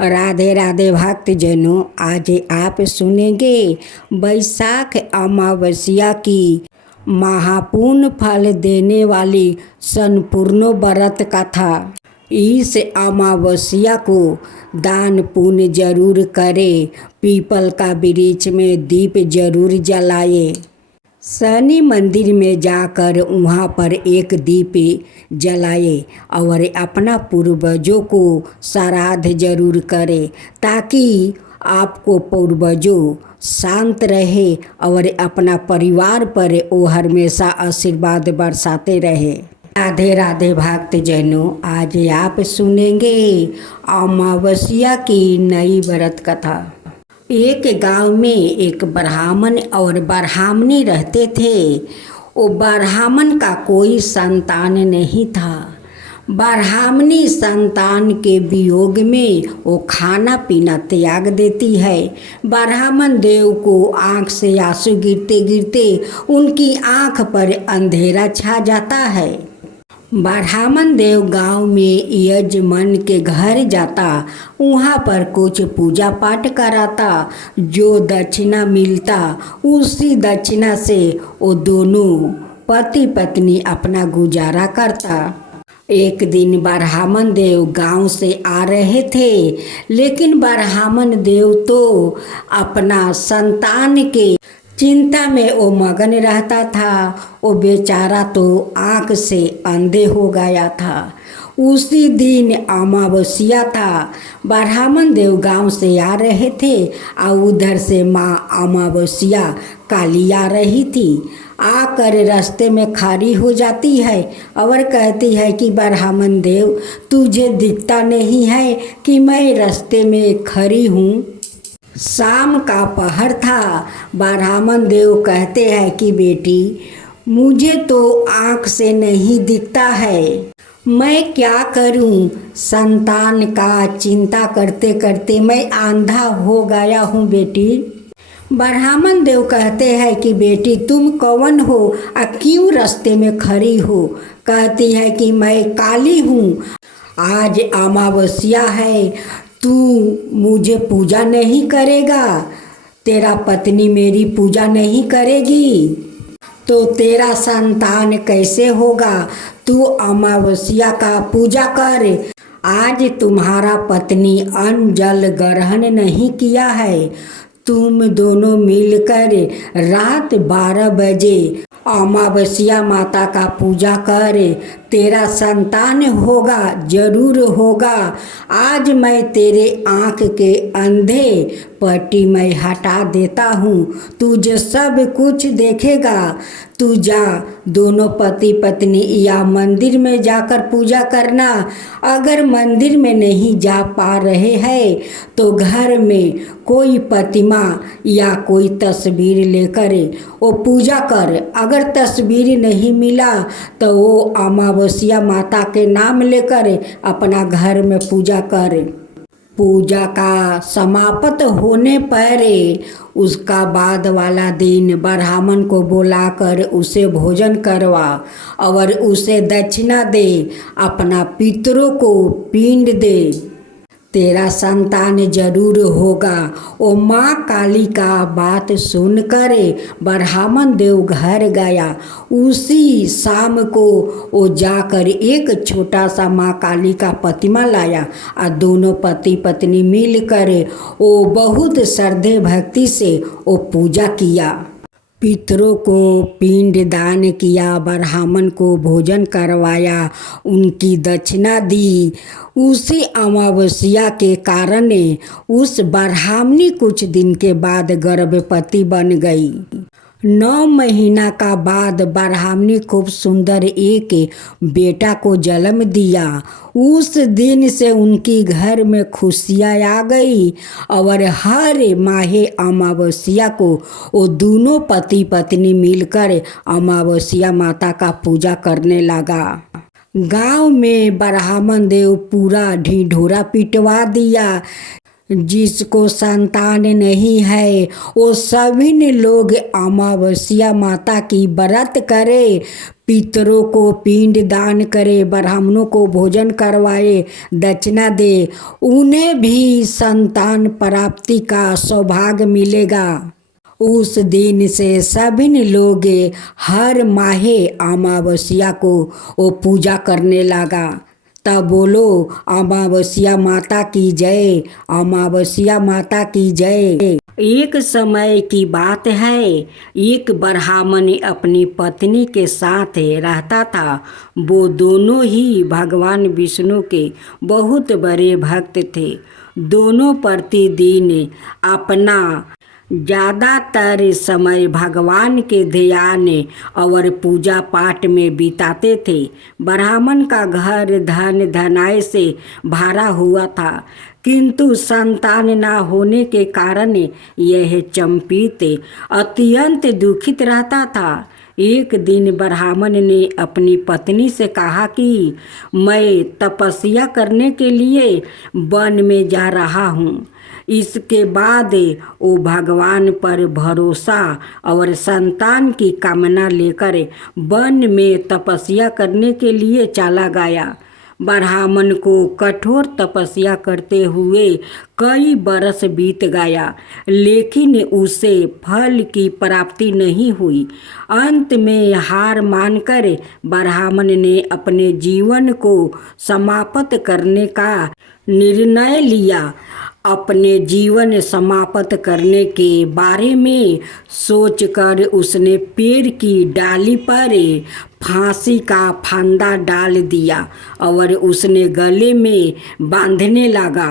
राधे राधे भक्तजनों, आज आप सुनेंगे बैसाख अमावस्या की महापुण्य फल देने वाली संपूर्ण व्रत कथा। इस अमावस्या को दान पुण्य जरूर करें, पीपल का वृक्ष में दीप जरूर जलाए, शनि मंदिर में जाकर वहाँ पर एक दीप जलाए और अपना पूर्वजों को श्राद्ध जरूर करें ताकि आपको पूर्वजों शांत रहे और अपना परिवार पर वो हमेशा आशीर्वाद बरसाते रहे। राधे राधे भक्तजनों, आज आप सुनेंगे अमावस्या की नई व्रत कथा। एक गांव में एक ब्राह्मण और ब्राह्मणी रहते थे। वो ब्राह्मण का कोई संतान नहीं था। ब्राह्मणी संतान के वियोग में वो खाना पीना त्याग देती है। ब्राह्मण देव को आँख से आंसू गिरते गिरते उनकी आँख पर अंधेरा छा जाता है। ब्राह्मण देव गांव में यजमान के घर जाता, वहाँ पर कुछ पूजा पाठ कराता। जो दक्षिणा मिलता उसी दक्षिणा से वो दोनों पति पत्नी अपना गुजारा करता। एक दिन ब्राह्मण देव गांव से आ रहे थे, लेकिन ब्राह्मण देव तो अपना संतान के चिंता में वो मगन रहता था। वो बेचारा तो आँख से अंधे हो गया था। उसी दिन अमावस्या था। ब्राह्मण देव गांव से आ रहे थे और उधर से माँ अमावस्या काली आ रही थी। आकर रास्ते में खड़ी हो जाती है और कहती है कि ब्राह्मण देव, तुझे दिखता नहीं है कि मैं रास्ते में खड़ी हूँ। शाम का पहर था। ब्राह्मण देव कहते हैं कि बेटी, मुझे तो आँख से नहीं दिखता है, मैं क्या करूं? संतान का चिंता करते करते मैं अंधा हो गया हूं बेटी। ब्राह्मण देव कहते हैं कि बेटी, तुम कौन हो और क्यों रास्ते में खड़ी हो? कहती है कि मैं काली हूँ, आज अमावस्या है, तू मुझे पूजा नहीं करेगा, तेरा पत्नी मेरी पूजा नहीं करेगी तो तेरा संतान कैसे होगा? तू अमावस्या का पूजा कर। आज तुम्हारा पत्नी अन्न जल ग्रहण नहीं किया है। तुम दोनों मिलकर रात 12 बजे अमावस्या माता का पूजा कर, तेरा संतान होगा, जरूर होगा। आज मैं तेरे आँख के अंधे पट्टी मैं हटा देता हूँ, तुझे सब कुछ देखेगा। तू जा, दोनों पति पत्नी या मंदिर में जाकर पूजा करना। अगर मंदिर में नहीं जा पा रहे हैं तो घर में कोई प्रतिमा या कोई तस्वीर लेकर वो पूजा कर। अगर तस्वीर नहीं मिला तो वो अमावस्या माता के नाम लेकर अपना घर में पूजा कर। पूजा का समाप्त होने पर उसका बाद वाला दिन ब्राह्मण को बुलाकर उसे भोजन करवा और उसे दक्षिणा दे, अपना पितरों को पिंड दे, तेरा संतान जरूर होगा। ओ माँ काली का बात सुनकर ब्राह्मण देव घर गया। उसी शाम को वो जाकर एक छोटा सा माँ काली का प्रतिमा लाया और दोनों पति पत्नी मिलकर वो बहुत श्रद्धे भक्ति से वो पूजा किया। पितरों को पिंड दान किया, ब्राह्मण को भोजन करवाया, उनकी दक्षिणा दी। उसी अमावस्या के कारण उस ब्राह्मणी कुछ दिन के बाद गर्भवती बन गई। 9 महीना का बाद ब्राह्मणी खूब सुंदर एक बेटा को जन्म दिया। उस दिन से उनकी घर में खुशियाँ आ गई और हर माहे अमावस्या को वो दोनों पति पत्नी मिलकर अमावस्या माता का पूजा करने लगा। गांव में ब्राह्मण देव पूरा ढिढोरा पिटवा दिया। जिसको संतान नहीं है वो सभी ने लोग अमावस्या माता की व्रत करे, पितरों को पिंड दान करे, ब्राह्मणों को भोजन करवाए, दक्षिणा दे, उन्हें भी संतान प्राप्ति का सौभाग्य मिलेगा। उस दिन से सभी लोग हर माहे अमावस्या को वो पूजा करने लगा। तब बोलो अमावस्या माता की जय, अमावस्या माता की जय। एक समय की बात है, एक ब्राह्मण अपनी पत्नी के साथ रहता था। वो दोनों ही भगवान विष्णु के बहुत बड़े भक्त थे। दोनों प्रतिदिन अपना ज़्यादातर समय भगवान के ध्यान और पूजा पाठ में बिताते थे। ब्राह्मण का घर धन धनाय से भरा हुआ था, किंतु संतान न होने के कारण यह चंपित अत्यंत दुखित रहता था। एक दिन ब्राह्मण ने अपनी पत्नी से कहा कि मैं तपस्या करने के लिए वन में जा रहा हूँ। इसके बाद वो भगवान पर भरोसा और संतान की कामना लेकर वन में तपस्या करने के लिए चला गया। ब्राह्मण को कठोर तपस्या करते हुए कई बरस बीत गया, लेकिन उसे फल की प्राप्ति नहीं हुई। अंत में हार मानकर ब्राह्मण ने अपने जीवन को समाप्त करने का निर्णय लिया। अपने जीवन समाप्त करने के बारे में सोचकर उसने पेड़ की डाली पर फांसी का फंदा डाल दिया और उसने गले में बांधने लगा।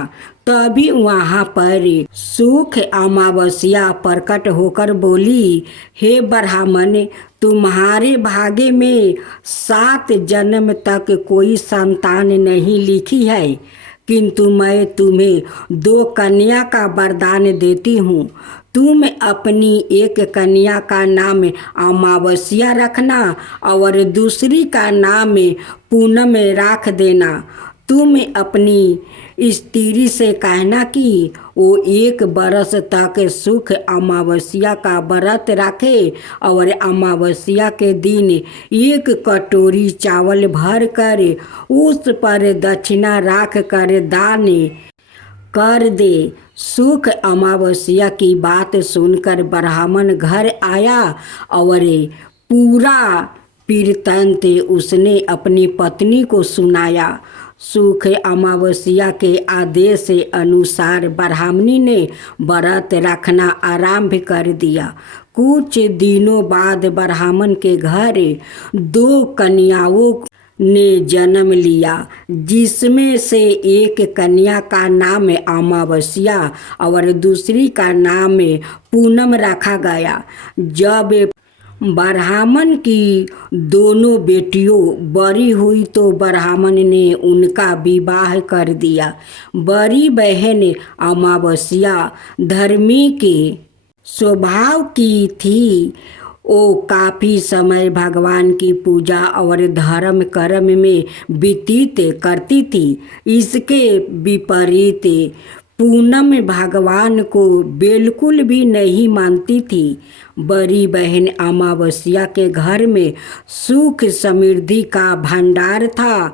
तभी वहाँ पर सुख अमावस्या प्रकट होकर बोली, हे ब्राह्मण, तुम्हारे भाग्य में 7 जन्म तक कोई संतान नहीं लिखी है, किंतु मैं तुम्हें 2 कन्या का वरदान देती हूँ। तुम अपनी एक कन्या का नाम अमावस्या रखना और दूसरी का नाम पूनम रख देना। तुम अपनी स्त्री से कहना कि वो 1 बरस तक सुख अमावस्या का व्रत रखे और अमावस्या के दिन 1 कटोरी चावल भर कर उस पर दक्षिणा रख कर दान कर दे। सुख अमावस्या की बात सुनकर ब्राह्मण घर आया और पूरा वृत्तांत उसने अपनी पत्नी को सुनाया। सुख अमावस्या के आदेश अनुसार ब्राह्मणी ने व्रत रखना आरंभ कर दिया। कुछ दिनों बाद ब्राह्मण के घर 2 कन्याओं ने जन्म लिया, जिसमें से एक कन्या का नाम अमावस्या और दूसरी का नाम पूनम रखा गया। जब ब्राह्मण की दोनों बेटियों बड़ी हुई तो ब्राह्मण ने उनका विवाह कर दिया। बड़ी बहन अमावस्या धर्मी के स्वभाव की थी। वो काफ़ी समय भगवान की पूजा और धर्म कर्म में व्यतीत करती थी। इसके विपरीत पूनम भगवान को बिल्कुल भी नहीं मानती थी। बड़ी बहन अमावस्या के घर में सुख समृद्धि का भंडार था,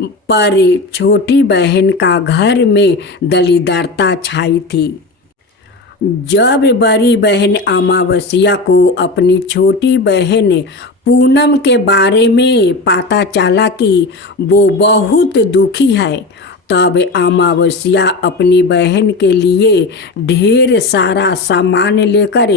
पर छोटी बहन का घर में दरिद्रता छाई थी। जब बड़ी बहन अमावस्या को अपनी छोटी बहन पूनम के बारे में पता चला कि वो बहुत दुखी है, तब अमावस्या अपनी बहन के लिए ढेर सारा सामान लेकर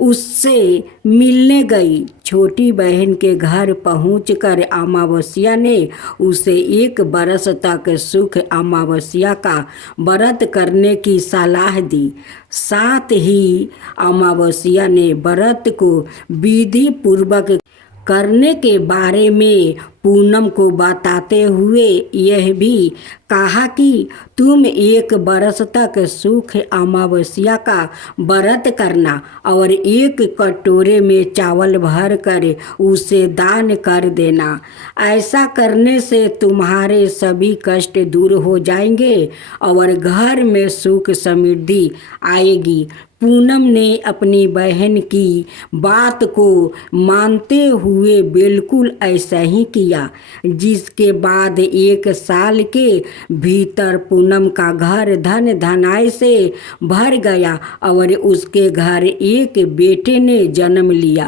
उससे मिलने गई। छोटी बहन के घर पहुंचकर अमावस्या ने उसे 1 बरस तक सुख अमावस्या का व्रत करने की सलाह दी। साथ ही अमावस्या ने व्रत को विधि पूर्वक करने के बारे में पूनम को बताते हुए यह भी कहा कि तुम 1 बरस तक सुख अमावस्या का व्रत करना और 1 कटोरे में चावल भर कर उसे दान कर देना। ऐसा करने से तुम्हारे सभी कष्ट दूर हो जाएंगे और घर में सुख समृद्धि आएगी। पूनम ने अपनी बहन की बात को मानते हुए बिल्कुल ऐसा ही किया, जिसके बाद 1 साल के भीतर पूनम का घर धन धनाय से भर गया और उसके घर एक बेटे ने जन्म लिया।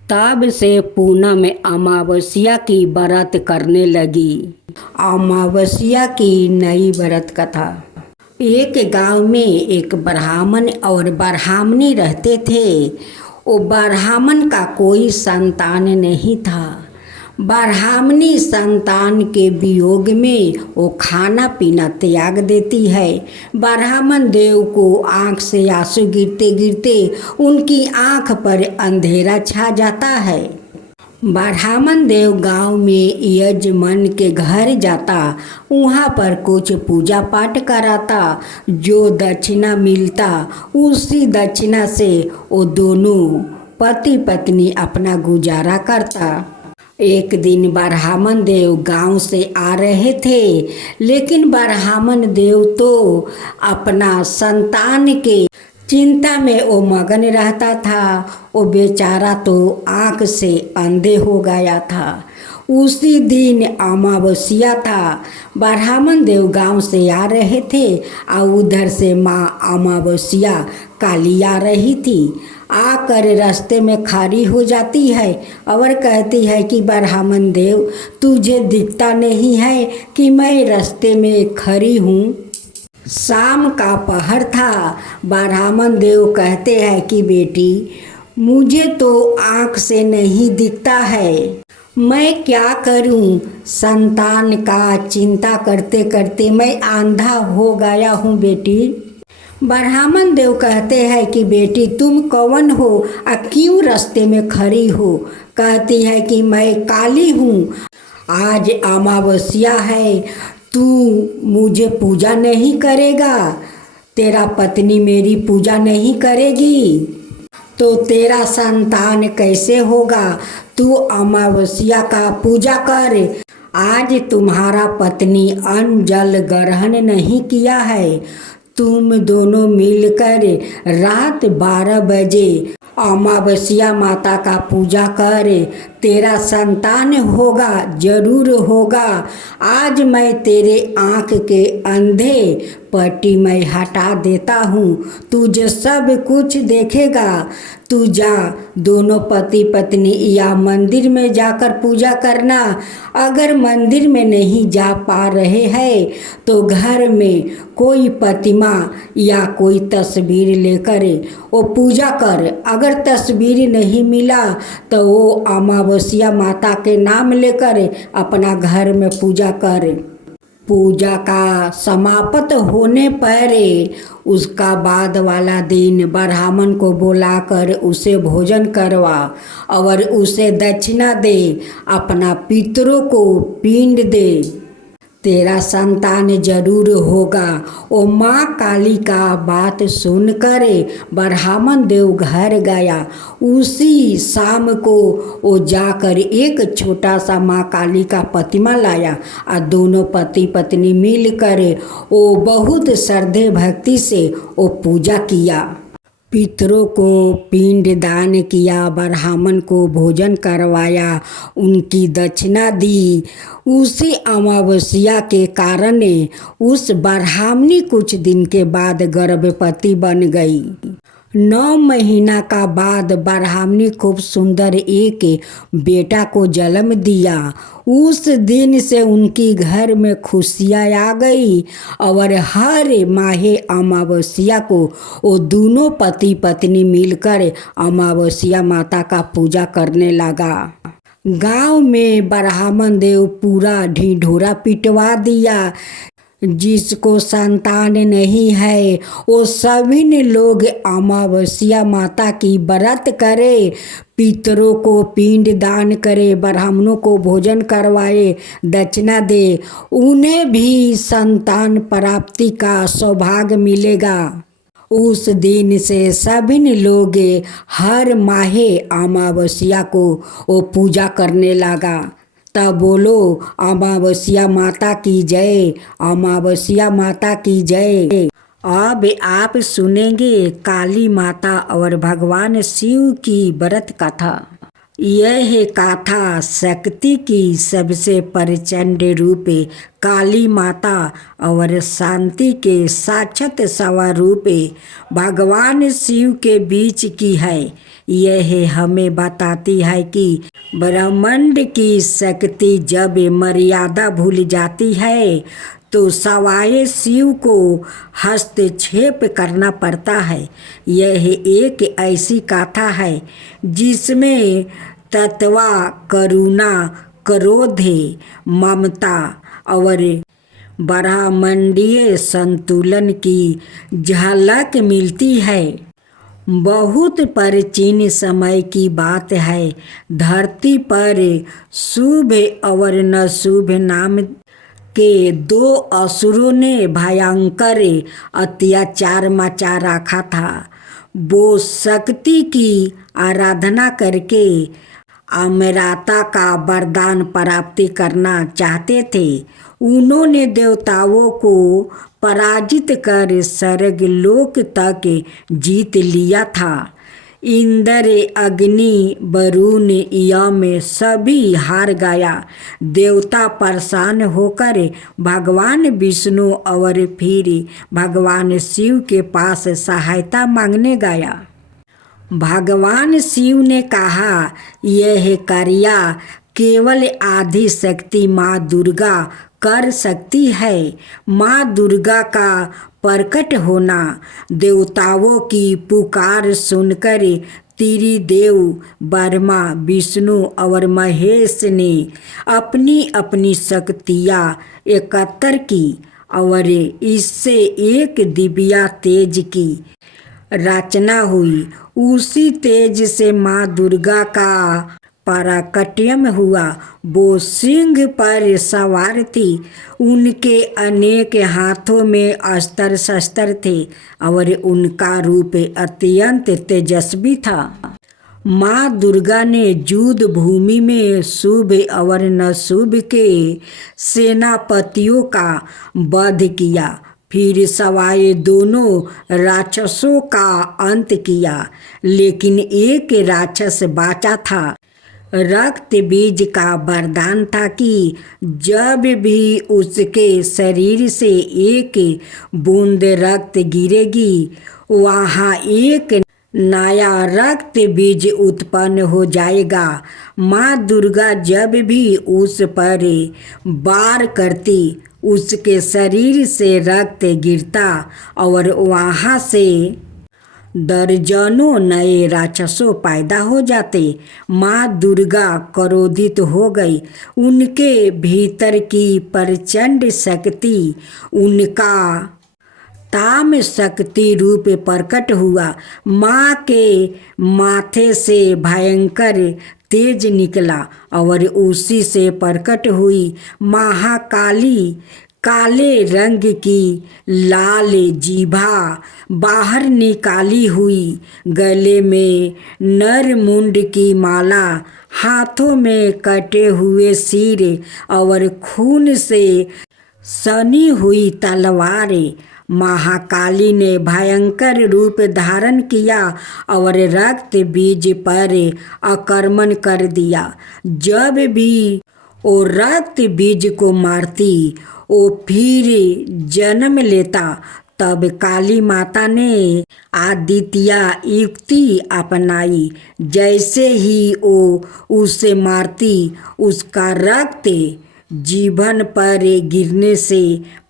तब से पूनम अमावस्या की व्रत करने लगी। अमावस्या की नई व्रत कथा। एक गांव में एक ब्राह्मण और ब्राह्मणी रहते थे। वो ब्राह्मण का कोई संतान नहीं था। ब्राह्मणी संतान के वियोग में वो खाना पीना त्याग देती है। ब्राह्मण देव को आंख से आंसू गिरते गिरते उनकी आंख पर अंधेरा छा जाता है। ब्राह्मण देव गांव में यजमान के घर जाता, वहाँ पर कुछ पूजा पाठ कराता। जो दक्षिणा मिलता उसी दक्षिणा से वो दोनों पति पत्नी अपना गुजारा करता। एक दिन ब्राह्मण देव गांव से आ रहे थे, लेकिन ब्राह्मण देव तो अपना संतान के चिंता में वो मगन रहता था। वो बेचारा तो आँख से अंधे हो गया था। उसी दिन अमावस्या था। ब्राह्मण देव गांव से आ रहे थे और उधर से माँ अमावस्या काली आ रही थी। आकर रास्ते में खड़ी हो जाती है और कहती है कि ब्राह्मण देव, तुझे दिखता नहीं है कि मैं रास्ते में खड़ी हूँ। शाम का पहर था। ब्राह्मण देव कहते हैं कि बेटी, मुझे तो आँख से नहीं दिखता है, मैं क्या करूं? संतान का चिंता करते करते मैं अंधा हो गया हूं बेटी। ब्राह्मण देव कहते हैं कि बेटी, तुम कौन हो और क्यों रास्ते में खड़ी हो? कहती है कि मैं काली हूँ, आज अमावस्या है, तू मुझे पूजा नहीं करेगा, तेरा पत्नी मेरी पूजा नहीं करेगी तो तेरा संतान कैसे होगा? तू अमावस्या का पूजा कर। आज तुम्हारा पत्नी अन्न जल ग्रहण नहीं किया है। तुम दोनों मिलकर रात 12 बजे अमावस्या माता का पूजा कर, तेरा संतान होगा, जरूर होगा। आज मैं तेरे आँख के अंधे पट्टी मैं हटा देता हूँ, तुझे सब कुछ देखेगा। तू जा, दोनों पति पत्नी या मंदिर में जाकर पूजा करना। अगर मंदिर में नहीं जा पा रहे हैं तो घर में कोई प्रतिमा या कोई तस्वीर लेकर वो पूजा कर। अगर तस्वीर नहीं मिला तो वो अमावस्या माता के नाम लेकर अपना घर में पूजा कर। पूजा का समाप्त होने पर उसका बाद वाला दिन ब्राह्मण को बुलाकर उसे भोजन करवा और उसे दक्षिणा दे, अपना पितरों को पिंड दे, तेरा संतान जरूर होगा। ओ माँ काली का बात सुनकर ब्राह्मण देव घर गया। उसी शाम को वो जाकर एक छोटा सा माँ काली का प्रतिमा लाया और दोनों पति पत्नी मिलकर वो बहुत श्रद्धे भक्ति से वो पूजा किया। पितरों को पिंड दान किया, ब्राह्मण को भोजन करवाया, उनकी दक्षिणा दी। उसी अमावस्या के कारण उस ब्राह्मणी कुछ दिन के बाद गर्भवती बन गई। 9 महीना का बाद ब्राह्मणी खूब सुंदर एक बेटा को जन्म दिया। उस दिन से उनकी घर में खुशियाँ आ गई और हर माहे अमावस्या को वो दोनों पति पत्नी मिलकर अमावस्या माता का पूजा करने लगा। गांव में ब्राह्मण देव पूरा ढिढोरा पिटवा दिया जिसको संतान नहीं है वो सभी ने लोग अमावस्या माता की व्रत करे, पितरों को पिंड दान करे, ब्राह्मणों को भोजन करवाए, दक्षिणा दे, उन्हें भी संतान प्राप्ति का सौभाग्य मिलेगा। उस दिन से सभी लोग हर माहे अमावस्या को वो पूजा करने लगा। तब बोलो अमावस्या माता की जय, अमावस्या माता की जय। अब आप सुनेंगे काली माता और भगवान शिव की व्रत कथा। यह कथा शक्ति की सबसे प्रचंड रूप काली माता और शांति के साक्षात स्वरूप भगवान शिव के बीच की है। यह हमें बताती है कि ब्रह्मांड की शक्ति जब मर्यादा भूल जाती है तो सवाए शिव को हस्तक्षेप करना पड़ता है। यह एक ऐसी कथा है जिसमें तत्वा, करुणा, क्रोध, ममता और ब्रह्मांडीय संतुलन की झलक मिलती है। बहुत प्राचीन समय की बात है। धरती पर शुभ और नशुभ नाम के दो असुरों ने भयंकर अत्याचार मचा रखा था। वो शक्ति की आराधना करके अमरता का वरदान प्राप्ति करना चाहते थे। उन्होंने देवताओं को पराजित कर स्वर्गलोक तक जीत लिया था। इंद्र, अग्नि, वरुण, यम सभी हार गया। देवता परेशान होकर भगवान विष्णु और फिर भगवान शिव के पास सहायता मांगने गया। भगवान शिव ने कहा, यह कार्य केवल आदि शक्ति माँ दुर्गा कर सकती है। माँ दुर्गा का प्रकट होना। देवताओं की पुकार सुनकर त्रिदेव ब्रह्मा, विष्णु और महेश ने अपनी अपनी शक्तियाँ एकत्र की और इससे एक दिव्य तेज की रचना हुई। उसी तेज से माँ दुर्गा का पराकट्यम हुआ। वो सिंह पर सवार थी। उनके अनेक हाथों में अस्त्र शस्त्र थे और उनका रूप अत्यंत तेजस्वी था। माँ दुर्गा ने युद्ध भूमि में शुभ और नशुभ के सेनापतियों का वध किया। फिर सवाए दोनों राक्षसों का अंत किया, लेकिन एक राक्षस बाचा था। रक्त बीज का वरदान था कि जब भी उसके शरीर से एक बूंद रक्त गिरेगी वहाँ एक नया रक्त बीज उत्पन्न हो जाएगा। माँ दुर्गा जब भी उस पर वार करती उसके शरीर से रक्त गिरता और वहाँ से दर्जनों नए राक्षसों पैदा हो जाते। माँ दुर्गा क्रोधित हो गई। उनके भीतर की प्रचंड शक्ति उनका ताम शक्ति रूप प्रकट हुआ। माँ के माथे से भयंकर तेज निकला और उसी से प्रकट हुई महाकाली। काले रंग की लाल जीभा बाहर निकाली हुई, गले में नर मुंड की माला, हाथों में कटे हुए सिर और खून से सनी हुई तलवारें। महाकाली ने भयंकर रूप धारण किया और रक्त बीज पर आक्रमण कर दिया। जब भी वो रक्त बीज को मारती वो फिर जन्म लेता। तब काली माता ने आदित्य युक्ति अपनाई। जैसे ही वो उसे मारती उसका रक्त जीभन पर गिरने से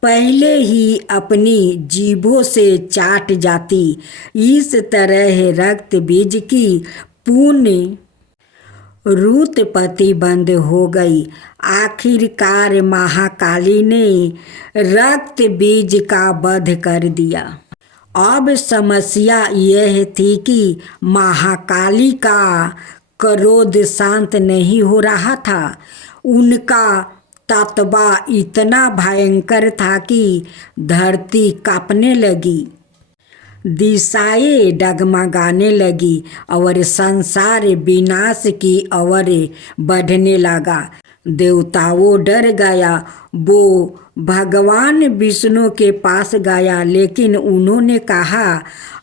पहले ही अपनी जीभों से चाट जाती। इस तरह रक्त बीज की पुण्य रूतपति बंद हो गई। आखिरकार महाकाली ने रक्त बीज का वध कर दिया। अब समस्या यह थी कि महाकाली का क्रोध शांत नहीं हो रहा था। उनका तत्वा इतना भयंकर था कि धरती कांपने लगी, दिशाएं डगमगाने लगी और संसार विनाश की ओर बढ़ने लगा। देवताओं डर गया। वो भगवान विष्णु के पास गया, लेकिन उन्होंने कहा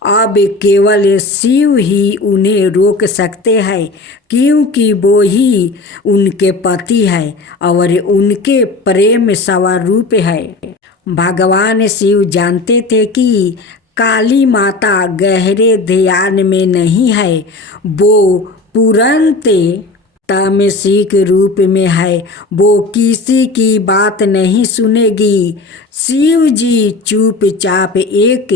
अब केवल शिव ही उन्हें रोक सकते हैं, क्योंकि वो ही उनके पति है और उनके प्रेम स्वरूप है। भगवान शिव जानते थे कि काली माता गहरे ध्यान में नहीं है, वो तुरंत तामसिक रूप में है। वो किसी की बात नहीं सुनेगी। शिव जी चुपचाप एक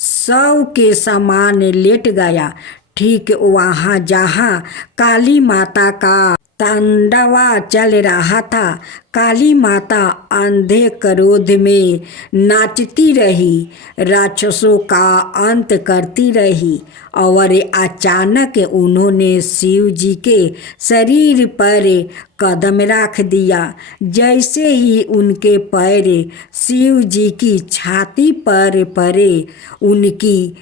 शव के समान लेट गया, ठीक वहाँ जहाँ काली माता का तांडवा चल रहा था। काली माता अंधे क्रोध में नाचती रही, राक्षसों का अंत करती रही और अचानक उन्होंने शिव जी के शरीर पर कदम रख दिया। जैसे ही उनके पैर शिव जी की छाती पर पड़े, उनकी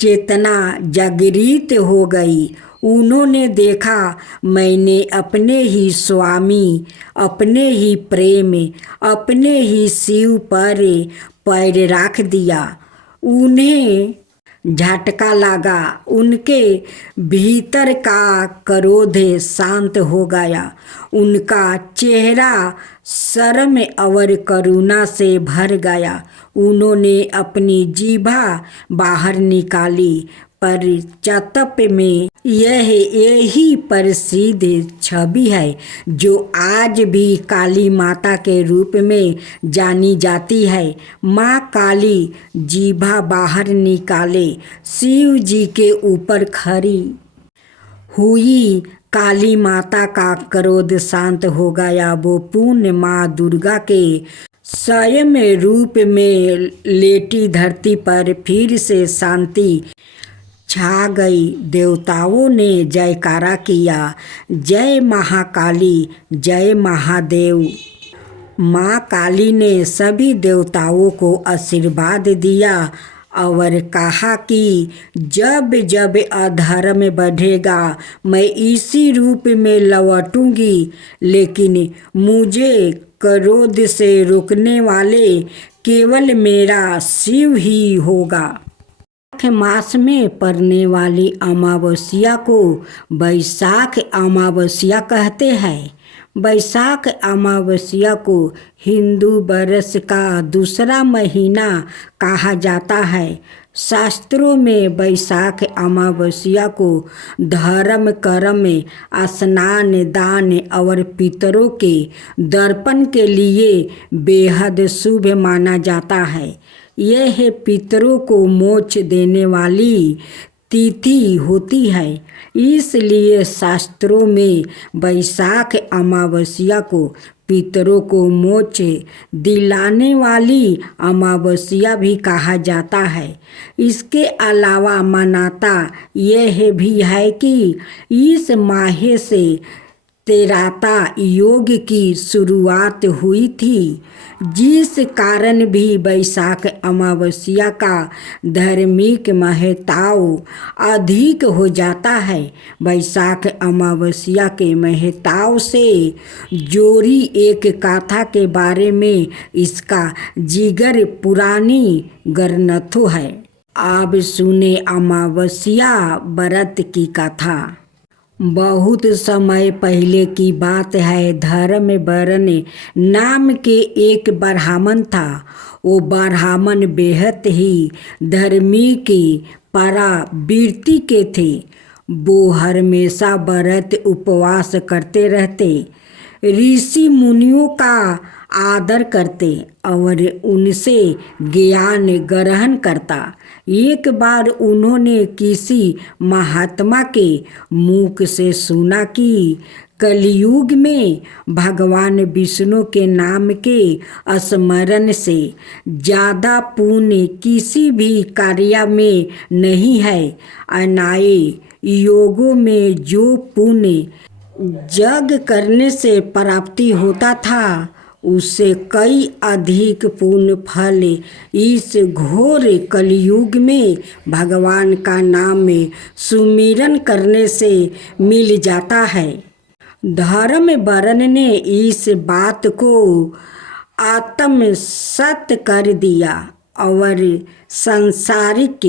चेतना जागृत हो गई। उन्होंने देखा, मैंने अपने ही स्वामी, अपने ही प्रेम, अपने ही शिव पर पैर रख दिया। उन्हें झटका लगा। उनके भीतर का क्रोध शांत हो गया। उनका चेहरा शर्म और करुणा से भर गया। उन्होंने अपनी जीभा बाहर निकाली, पर चतप में यही प्रसिद्ध छवि है जो आज भी काली माता के रूप में जानी जाती है। माँ काली जीभा बाहर निकाले शिव जी के ऊपर खड़ी हुई। काली माता का क्रोध शांत हो गया। वो पूर्ण माँ दुर्गा के स्वयं रूप में लेटी धरती पर फिर से शांति छा गई। देवताओं ने जयकारा किया, जय महाकाली, जय महादेव। माँ काली ने सभी देवताओं को आशीर्वाद दिया और कहा कि जब जब अधर्म बढ़ेगा मैं इसी रूप में लौटूंगी, लेकिन मुझे क्रोध से रोकने वाले केवल मेरा शिव ही होगा। मास में पड़ने वाली अमावस्या को बैसाख अमावस्या कहते हैं। बैसाख अमावस्या को हिंदू वर्ष का दूसरा महीना कहा जाता है। शास्त्रों में बैसाख अमावस्या को धर्म कर्म, स्नान, दान और पितरों के दर्पण के लिए बेहद शुभ माना जाता है। यह पितरों को मोक्ष देने वाली तिथि होती है, इसलिए शास्त्रों में बैसाख अमावस्या को पितरों को मोक्ष दिलाने वाली अमावस्या भी कहा जाता है। इसके अलावा मान्यता यह भी है कि इस माह से तेराता योग की शुरुआत हुई थी, जिस कारण भी बैसाख अमावस्या का धार्मिक महत्व अधिक हो जाता है। बैसाख अमावस्या के महत्व से जोड़ी एक कथा के बारे में इसका जिगर पुरानी ग्रंथों है। आप सुने अमावस्या व्रत की कथा। बहुत समय पहले की बात है। धर्मवर्ण नाम के एक ब्राह्मण था। वो ब्राह्मण बेहद ही धार्मिक परावृत्ति के थे। वो हमेशा व्रत उपवास करते रहते। ऋषि मुनियों का आदर करते और उनसे ज्ञान ग्रहण करता। एक बार उन्होंने किसी महात्मा के मुख से सुना कि कलयुग में भगवान विष्णु के नाम के स्मरण से ज़्यादा पुण्य किसी भी कार्य में नहीं है। अनाए योगों में जो पुण्य जग करने से प्राप्ति होता था उससे कई अधिक पुण्य फल इस घोर कलयुग में भगवान का नाम सुमिरन करने से मिल जाता है। धर्म वर्ण ने इस बात को आत्मसत कर दिया और सांसारिक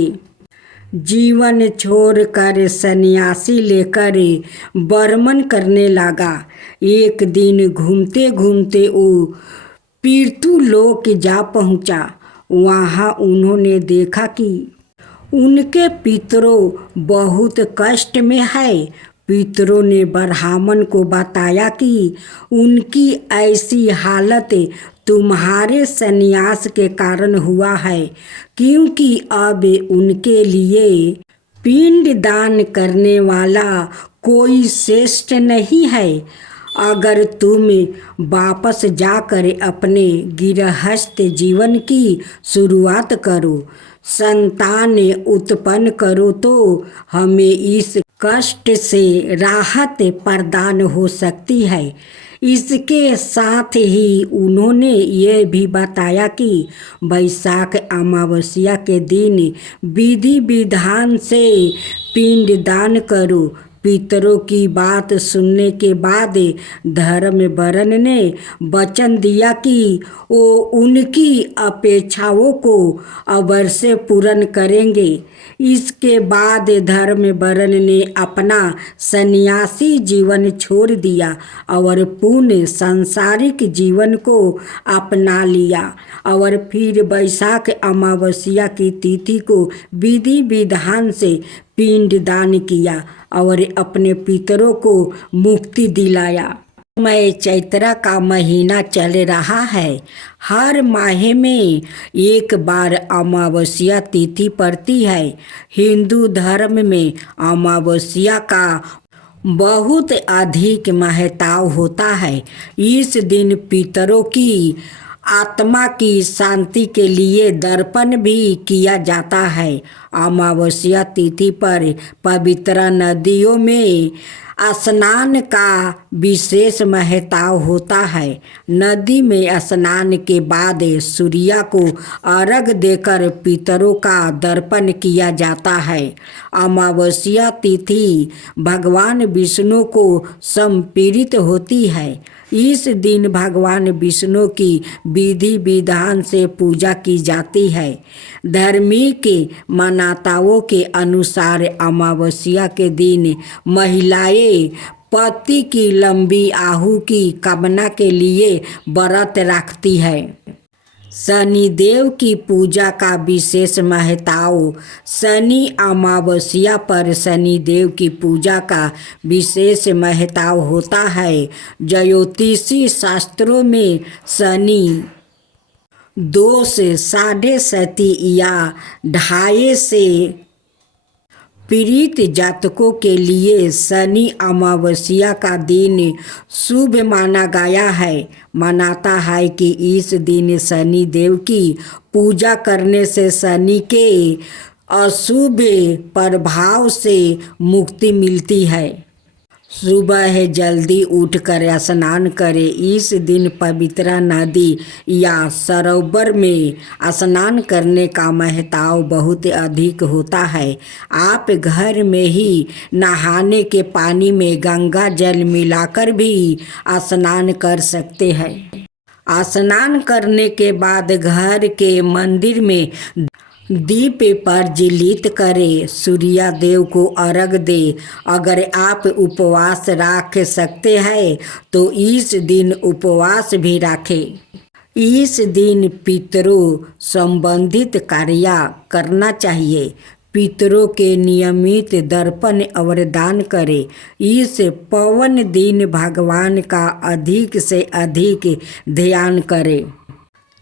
जीवन छोड़कर सन्यासी लेकर बर्मन करने लगा। एक दिन घूमते घूमते वो पृथ्वीलोक जा पहुंचा। वहाँ उन्होंने देखा कि उनके पितरों बहुत कष्ट में है। पितरों ने ब्राह्मण को बताया कि उनकी ऐसी हालत तुम्हारे सन्यास के कारण हुआ है, क्योंकि अब उनके लिए पिंड दान करने वाला कोई श्रेष्ठ नहीं है। अगर तुम वापस जाकर अपने गृहस्थ जीवन की शुरुआत करो, संतान उत्पन्न करो तो हमें इस कष्ट से राहत प्रदान हो सकती है। इसके साथ ही उन्होंने ये भी बताया कि वैशाख अमावस्या के दिन विधि विधान से पिंड दान करो। पितरों की बात सुनने के बाद धर्मवर्ण ने वचन दिया कि वो उनकी अपेक्षाओं को अवश्य पूर्ण करेंगे। इसके बाद धर्मवर्ण ने अपना सन्यासी जीवन छोड़ दिया और पूर्ण सांसारिक जीवन को अपना लिया और फिर वैशाख अमावस्या की तिथि को विधि विधान से पिंड दान किया और अपने पितरों को मुक्ति दिलाया। मैं चैत्र का महीना चल रहा है। हर माह में एक बार अमावस्या तिथि पड़ती है। हिंदू धर्म में अमावस्या का बहुत अधिक महत्व होता है। इस दिन पितरों की आत्मा की शांति के लिए दर्पण भी किया जाता है। अमावस्या तिथि पर पवित्र नदियों में स्नान का विशेष महत्व होता है। नदी में स्नान के बाद सूर्य को अर्घ्य देकर पितरों का दर्पण किया जाता है। अमावस्या तिथि भगवान विष्णु को समर्पित होती है। इस दिन भगवान विष्णु की विधि विधान से पूजा की जाती है। धार्मिक मान्यताओं के अनुसार अमावस्या के दिन महिलाएं पति की लंबी आयु की कामना के लिए व्रत रखती है। शनिदेव की पूजा का विशेष महत्व। शनि अमावस्या पर शनिदेव की पूजा का विशेष महत्व होता है। ज्योतिषी शास्त्रों में शनि 2 से 7.5 या 2.5 से पीड़ित जातकों के लिए शनि अमावस्या का दिन शुभ माना गया है। मानता है कि इस दिन शनि देव की पूजा करने से शनि के अशुभ प्रभाव से मुक्ति मिलती है। सुबह जल्दी उठकर स्नान करें। इस दिन पवित्र नदी या सरोवर में स्नान करने का महत्व बहुत अधिक होता है। आप घर में ही नहाने के पानी में गंगा जल मिलाकर भी स्नान कर सकते हैं। स्नान करने के बाद घर के मंदिर में दीप प्रज्वलित करें। सूर्य देव को अर्घ्य दे। अगर आप उपवास रख सकते हैं तो इस दिन उपवास भी रखें। इस दिन पितरों संबंधित कार्य करना चाहिए। पितरों के नियमित दर्पण और दान करे। इस पवन दिन भगवान का अधिक से अधिक ध्यान करे।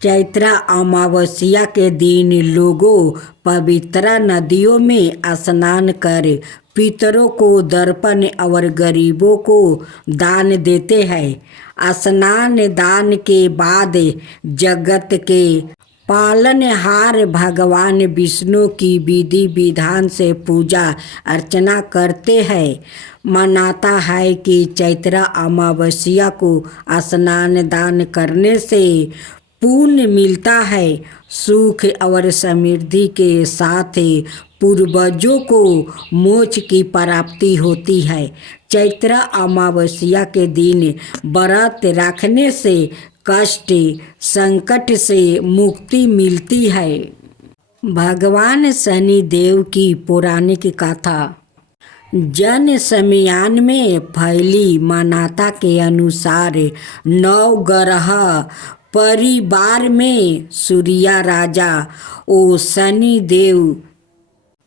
चैत्र अमावस्या के दिन लोगों पवित्र नदियों में स्नान कर पितरों को दर्पण और गरीबों को दान देते हैं। स्नान दान के बाद जगत के पालनहार भगवान विष्णु की विधि विधान से पूजा अर्चना करते हैं। मानता है कि चैत्र अमावस्या को स्नान दान करने से पुण्य मिलता है, सुख और समृद्धि के साथ पूर्वजों को मोक्ष की प्राप्ति होती है। चैत्र अमावस्या के दिन व्रत रखने से कष्ट संकट से मुक्ति मिलती है। भगवान शनि देव की पौराणिक कथा। जन समयान में फैली मान्यता के अनुसार 9 ग्रह परिवार में सूर्य राजा और शनि देव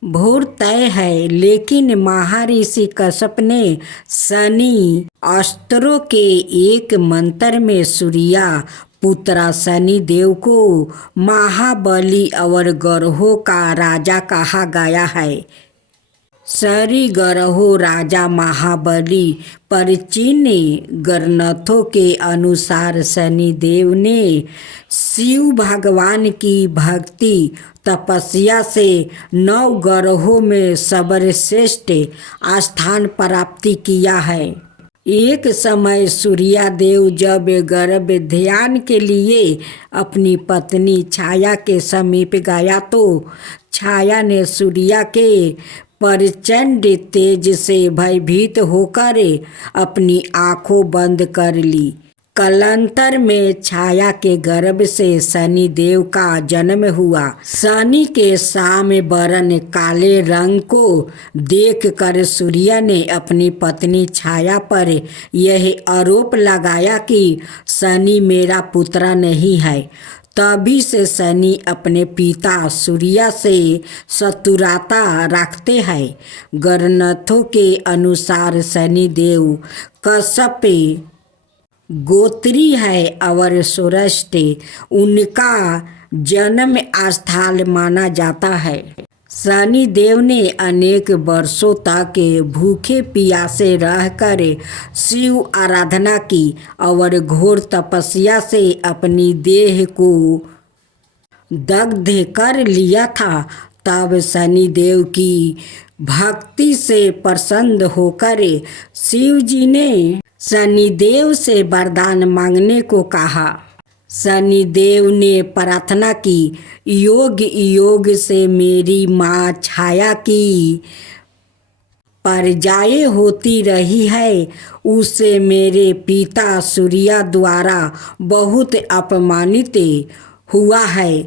भोर तय है, लेकिन महर्षि कश्यप ने शनि अस्त्रों के एक मंत्र में सूर्य पुत्र शनि देव को महाबली और ग्रहों का राजा कहा गया है। सारी ग्रहों राजा महाबली प्राचीन ग्रंथों के अनुसार शनि देव ने शिव भगवान की भक्ति तपस्या से 9 ग्रहों में सर्वश्रेष्ठ स्थान प्राप्ति किया है। एक समय सूर्य देव जब गर्भ ध्यान के लिए अपनी पत्नी छाया के समीप गया तो छाया ने सूर्य के प्रचंड तेज से भयभीत होकर अपनी आंखों बंद कर ली। कालांतर में छाया के गर्भ से शनि देव का जन्म हुआ। शनि के साम वर्ण काले रंग को देखकर सूर्य ने अपनी पत्नी छाया पर यह आरोप लगाया कि शनि मेरा पुत्र नहीं है। तभी से शनि अपने पिता सूर्य से शत्रुता रखते हैं। ग्रंथों के अनुसार शनि देव कश्यप गोत्री है और सौराष्ट्र उनका जन्म स्थल माना जाता है। शनि देव ने अनेक वर्षों तक भूखे प्यासे रहकर शिव आराधना की और घोर तपस्या से अपनी देह को दग्ध कर लिया था। तब शनि देव की भक्ति से प्रसन्न होकर शिव जी ने शनि देव से वरदान मांगने को कहा। शनि देव ने प्रार्थना की, योग योग से मेरी माँ छाया की परजाएं होती रही है, उसे मेरे पिता सूर्य द्वारा बहुत अपमानित हुआ है,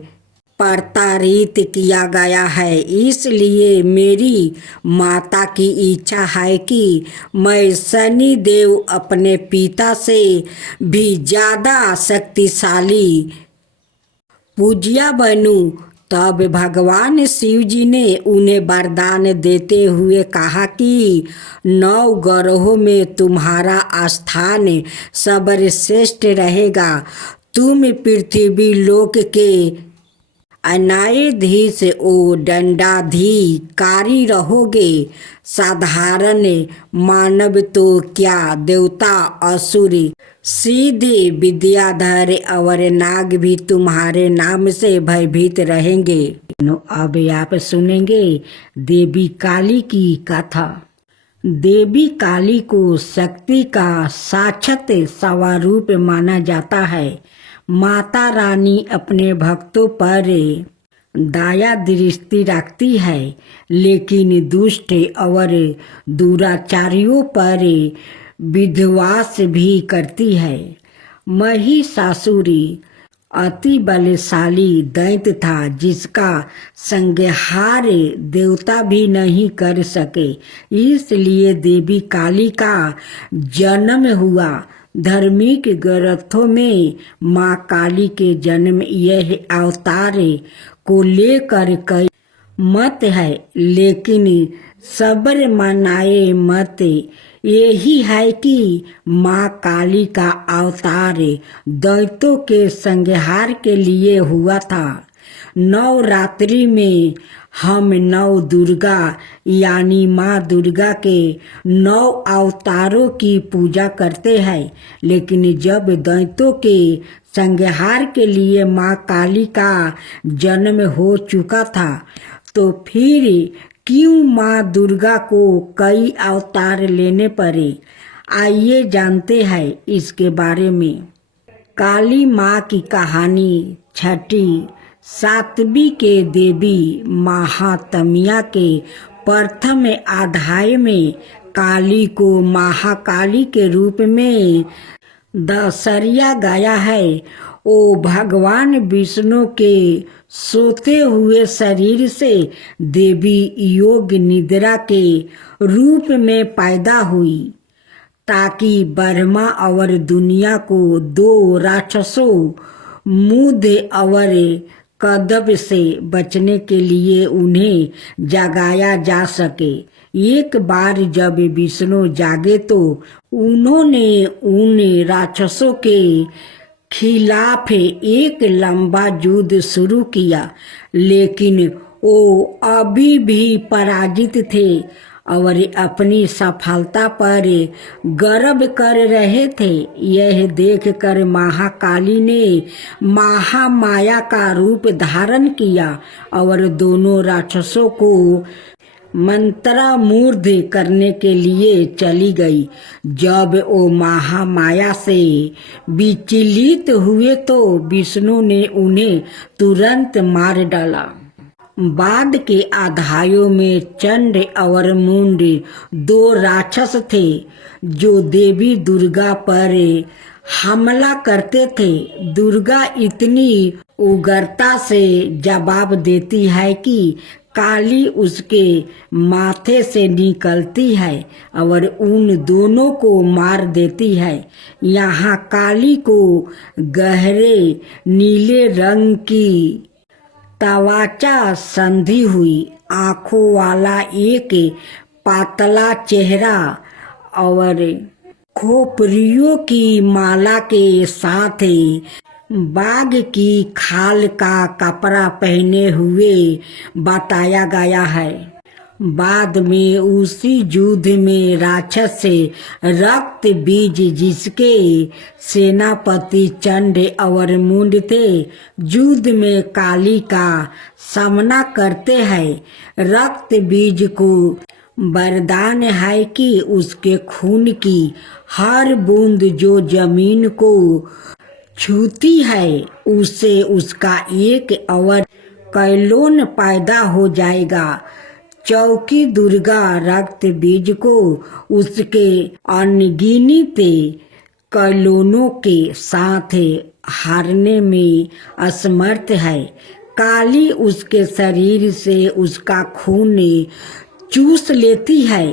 प्रताड़ित किया गया है। इसलिए मेरी माता की इच्छा है कि मैं शनि देव अपने पिता से भी ज़्यादा शक्तिशाली पूज्य बनूं। तब भगवान शिव जी ने उन्हें वरदान देते हुए कहा कि 9 ग्रहों में तुम्हारा स्थान सर्वश्रेष्ठ रहेगा। तुम पृथ्वी लोक के न्यायाधीश और दंडाधिकारी रहोगे। साधारण मानव तो क्या, देवता असुर सीधे विद्याधर और नाग भी तुम्हारे नाम से भयभीत रहेंगे। अब आप सुनेंगे देवी काली की कथा। देवी काली को शक्ति का साक्षात स्वरूप माना जाता है। माता रानी अपने भक्तों पर दया दृष्टि रखती है, लेकिन दुष्ट और दुराचारियों पर विध्वंस भी करती है। महिषासुर अति बलशाली दैत्य था, जिसका संहार देवता भी नहीं कर सके। इसलिए देवी काली का जन्म हुआ। धार्मिक ग्रंथों में माँ काली के जन्म यह अवतार को लेकर कई मत है, लेकिन सब्र मनाए मत। यही है कि माँ काली का अवतार दैत्यों के संहार के लिए हुआ था। नवरात्रि में हम नव दुर्गा यानी माँ दुर्गा के 9 अवतारों की पूजा करते हैं, लेकिन जब दैत्यों के संहार के लिए माँ काली का जन्म हो चुका था, तो फिर क्यों माँ दुर्गा को कई अवतार लेने पड़े? आइए जानते हैं इसके बारे में। काली माँ की कहानी छठी सातवीं के देवी महात्म्य के प्रथम अध्याय में काली को महाकाली के रूप में दर्शाया गया है। वो भगवान विष्णु के सोते हुए शरीर से देवी योग निद्रा के रूप में पैदा हुई, ताकि ब्रह्मा और दुनिया को 2 राक्षसों मुद और कदब से बचने के लिए उन्हें जगाया जा सके। एक बार जब विष्णु जागे तो उन्होंने उन राक्षसों के खिलाफ एक लंबा युद्ध शुरू किया, लेकिन वो अभी भी पराजित थे और अपनी सफलता पर गर्व कर रहे थे। यह देखकर महाकाली ने महामाया का रूप धारण किया और दोनों राक्षसों को मंत्रमुग्ध करने के लिए चली गई। जब वो महामाया से विचलित हुए तो विष्णु ने उन्हें तुरंत मार डाला। बाद के अध्यायों में चंड और मुंड 2 राक्षस थे जो देवी दुर्गा पर हमला करते थे। दुर्गा इतनी उग्रता से जवाब देती है कि काली उसके माथे से निकलती है और उन दोनों को मार देती है। यहाँ काली को गहरे नीले रंग की त्वचा संधि हुई, आंखों वाला एक पातला चेहरा और खोपड़ियों की माला के साथ बाघ की खाल का कपड़ा पहने हुए बताया गया है। बाद में उसी युद्ध में राक्षस से रक्त बीज जिसके सेनापति चंड और मुंड थे, युद्ध में काली का सामना करते हैं। रक्त बीज को वरदान है कि उसके खून की हर बूंद जो जमीन को छूती है उससे उसका एक और कैलोन पैदा हो जाएगा। चौकी दुर्गा रक्त बीज को उसके अनगिनत कैलोनों के साथ हारने में असमर्थ है। काली उसके शरीर से उसका खून चूस लेती है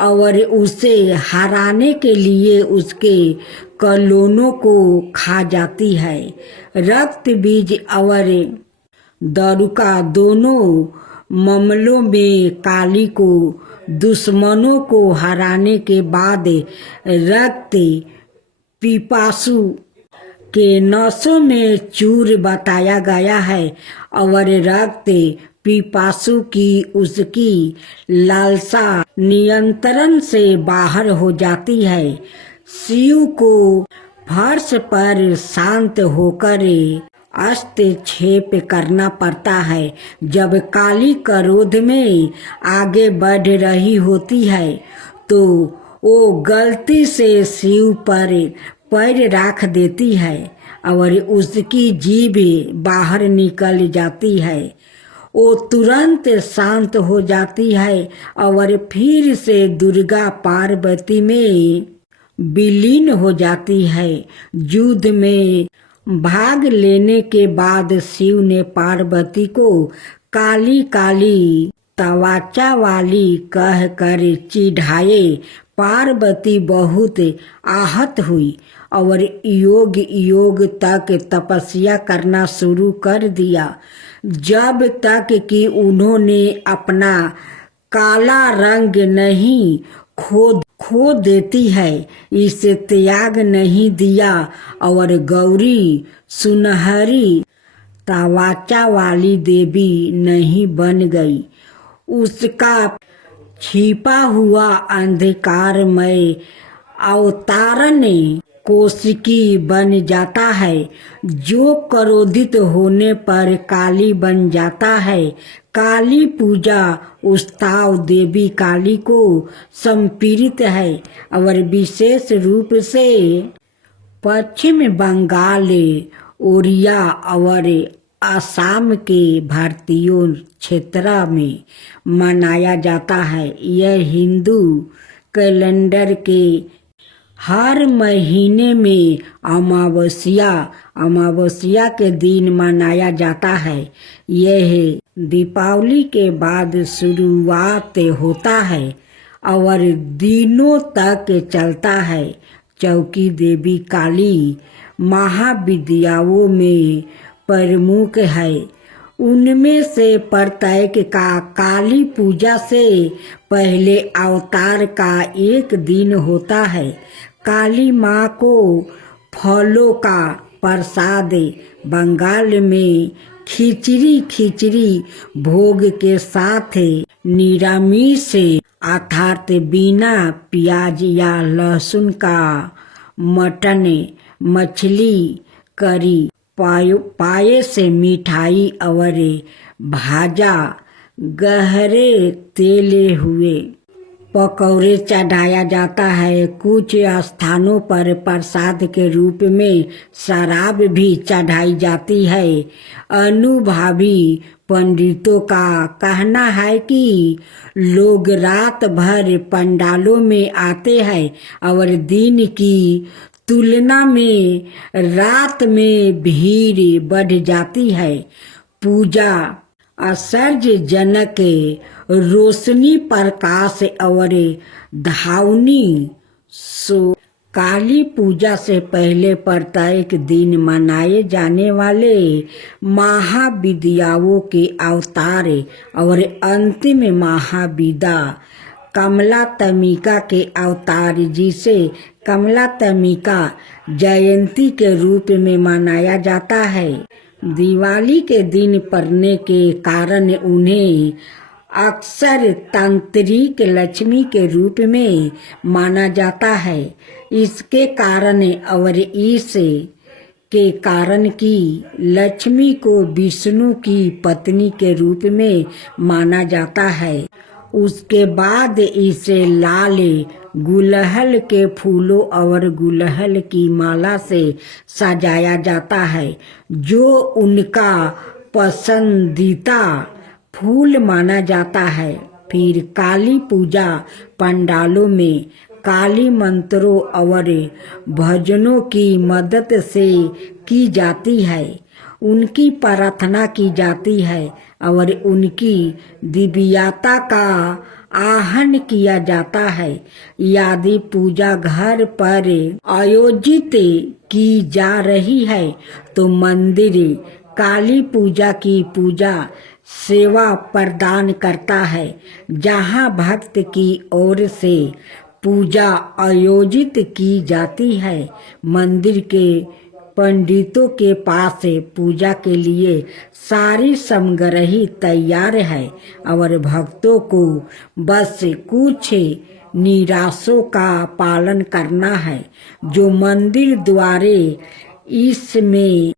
और उसे हराने के लिए उसके कैलोनों को खा जाती है। रक्त बीज और दारुका दोनों मामलों में काली को दुश्मनों को हराने के बाद रक्त पिपासु के नसों में चूर बताया गया है और रक्त पिपासु की उसकी लालसा नियंत्रण से बाहर हो जाती है। शिव को फर्श पर शांत होकर हस्तक्षेप करना पड़ता है। जब काली क्रोध में आगे बढ़ रही होती है तो वो गलती से शिव पर पैर रख देती है और उसकी जीभ बाहर निकल जाती है। वो तुरंत शांत हो जाती है और फिर से दुर्गा पार्वती में विलीन हो जाती है। युद्ध में भाग लेने के बाद शिव ने पार्वती को काली काली त्वचा वाली कहकर चिढ़ाए। पार्वती बहुत आहत हुई और योग योग तक तपस्या करना शुरू कर दिया, जब तक कि उन्होंने अपना काला रंग नहीं खो देती है, इसे त्याग नहीं दिया और गौरी सुनहरी तवाचा वाली देवी नहीं बन गई। उसका छिपा हुआ अंधकारमय अवतारण कोशिकी बन जाता है, जो क्रोधित होने पर काली बन जाता है। काली पूजा उत्सव देवी काली को समर्पित है और विशेष रूप से पश्चिम बंगाल, ओडिया और असम के भारतीयों क्षेत्र में मनाया जाता है। यह हिंदू कैलेंडर के हर महीने में अमावस्या के दिन मनाया जाता है। यह दीपावली के बाद शुरुआत होता है और दिनों तक चलता है। चौकी देवी काली महाविद्याओं में प्रमुख है। उनमें से प्रत्येक का काली पूजा से पहले अवतार का एक दिन होता है। काली माँ को फलों का प्रसाद बंगाल में खिचड़ी भोग के साथ निरामिष अर्थात बिना प्याज या लहसुन का मटन, मछली, करी, पायस, मिठाई और भाजा गहरे तेले हुए पकौड़े चढ़ाया जाता है। कुछ स्थानों पर प्रसाद के रूप में शराब भी चढ़ाई जाती है। अनुभवी पंडितों का कहना है कि लोग रात भर पंडालों में आते हैं और दिन की तुलना में रात में भीड़ बढ़ जाती है। पूजा आश्चर्यजनक रोशनी, प्रकाश और धावनी काली पूजा से पहले प्रत्येक दिन मनाए जाने वाले महाविद्याओं के अवतार और अंतिम महाविद्या कमलात्मिका के अवतार, जिसे कमलात्मिका जयंती के रूप में मनाया जाता है, दिवाली के दिन पड़ने के कारण उन्हें अक्सर तांत्रिक लक्ष्मी के रूप में माना जाता है। इसके कारण और इस के कारण कि लक्ष्मी को विष्णु की पत्नी के रूप में माना जाता है। उसके बाद इसे लाल गुलहल के फूलों और गुलहल की माला से सजाया जाता है, जो उनका पसंदीदा फूल माना जाता है। फिर काली पूजा पंडालों में काली मंत्रों और भजनों की मदद से की जाती है। उनकी प्रार्थना की जाती है और उनकी दिव्यता का आहन किया जाता है। यदि पूजा घर पर आयोजित की जा रही है तो मंदिर काली पूजा की पूजा सेवा प्रदान करता है, जहां भक्त की ओर से पूजा आयोजित की जाती है। मंदिर के पंडितों के पास पूजा के लिए सारी सामग्री तैयार है और भक्तों को बस कुछ निर्देशों का पालन करना है, जो मंदिर द्वारे इसमें